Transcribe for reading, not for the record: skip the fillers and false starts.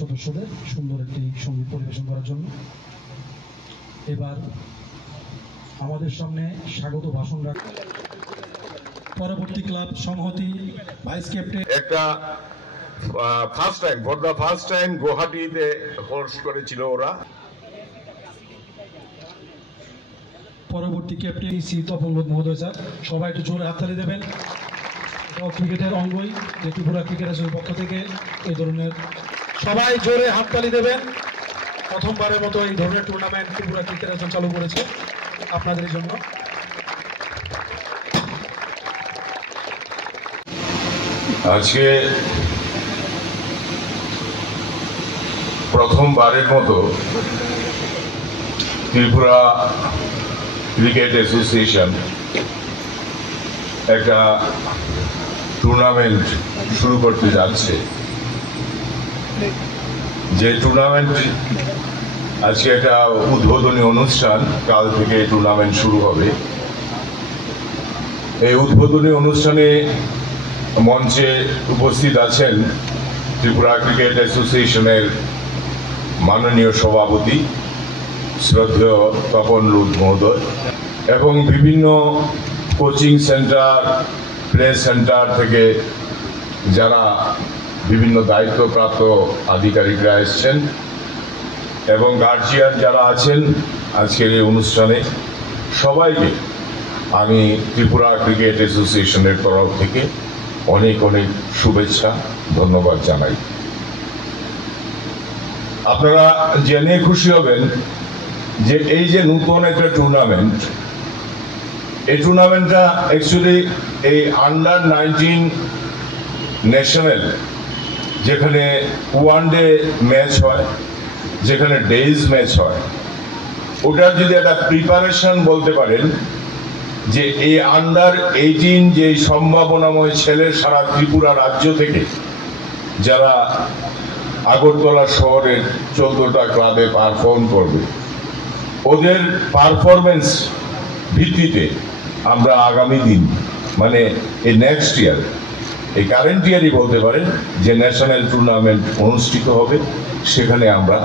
সদস্যদের সুন্দর একটি সঙ্গীত পরিবেশন করার জন্য। এবার আমাদের সামনে স্বাগত ভাষণ রাখবেন পরবর্তী ক্লাব সংহতি ভাইস ক্যাপ্টেন। একটা ফার্স্ট টাইম গুয়াহাটিতে হোস্ট করেছিল ওরা। পরবর্তী ক্যাপ্টেন তপন মহোদয় স্যার, সবাই একটু জোরে হাততালি দেবেন। ক্রিকেটের অঙ্গই যে ত্রিপুরা ক্রিকেট অ্যাসোসিয়েশনের পক্ষ থেকে এই ধরনের সবাই জোরে হাততালি দেবেন। প্রথমবারের মতো এই ধরনের টুর্নামেন্ট ত্রিপুরা ক্রিকেট অ্যাসোসিয়েশন চালু করেছে আপনাদের জন্য। আজকে প্রথমবারের মতো ত্রিপুরা ক্রিকেট অ্যাসোসিয়েশন একটা টুর্নামেন্ট শুরু করতে যাচ্ছে। যে টুর্নামেন্ট আজকে একটা উদ্বোধনী অনুষ্ঠান, কাল থেকে টুর্নামেন্ট শুরু হবে। এই উদ্বোধনী অনুষ্ঠানে মঞ্চে উপস্থিত আছেন ত্রিপুরা ক্রিকেট অ্যাসোসিয়েশনের মাননীয় সভাপতি শ্রদ্ধেয় তপন মহোদয় এবং বিভিন্ন কোচিং সেন্টার, প্লে সেন্টার থেকে যারা বিভিন্ন দায়িত্বপ্রাপ্ত আধিকারিকরা এসছেন এবং গার্জিয়ান যারা আছেন আজকের এই অনুষ্ঠানে, সবাইকে আমি ত্রিপুরা ক্রিকেট অ্যাসোসিয়েশনের তরফ থেকে অনেক অনেক শুভেচ্ছা, ধন্যবাদ জানাই। আপনারা জেনে খুশি হবেন যে এই যে নতুন একটা টুর্নামেন্ট, এই টুর্নামেন্টটা অ্যাকচুয়ালি এই আন্ডার-19 ন্যাশনাল, যেখানে ওয়ানডে ম্যাচ হয়, যেখানে ডেইজ ম্যাচ হয়, ওটার যদি একটা প্রিপারেশন বলতে পারেন যে এই আন্ডার-18 যে সম্ভাবনাময় ছেলে সারা ত্রিপুরা রাজ্য থেকে যারা আগরতলা শহরের 14টা ক্লাবে পারফর্ম করবে, ওদের পারফরমেন্স ভিত্তিতে আমরা আগামী দিন মানে এই নেক্সট ইয়ার, এই কারেন্ট ইয়ারই বলতে পারেন, যে ন্যাশনাল টুর্নামেন্ট অনুষ্ঠিত হবে, সেখানে আমরা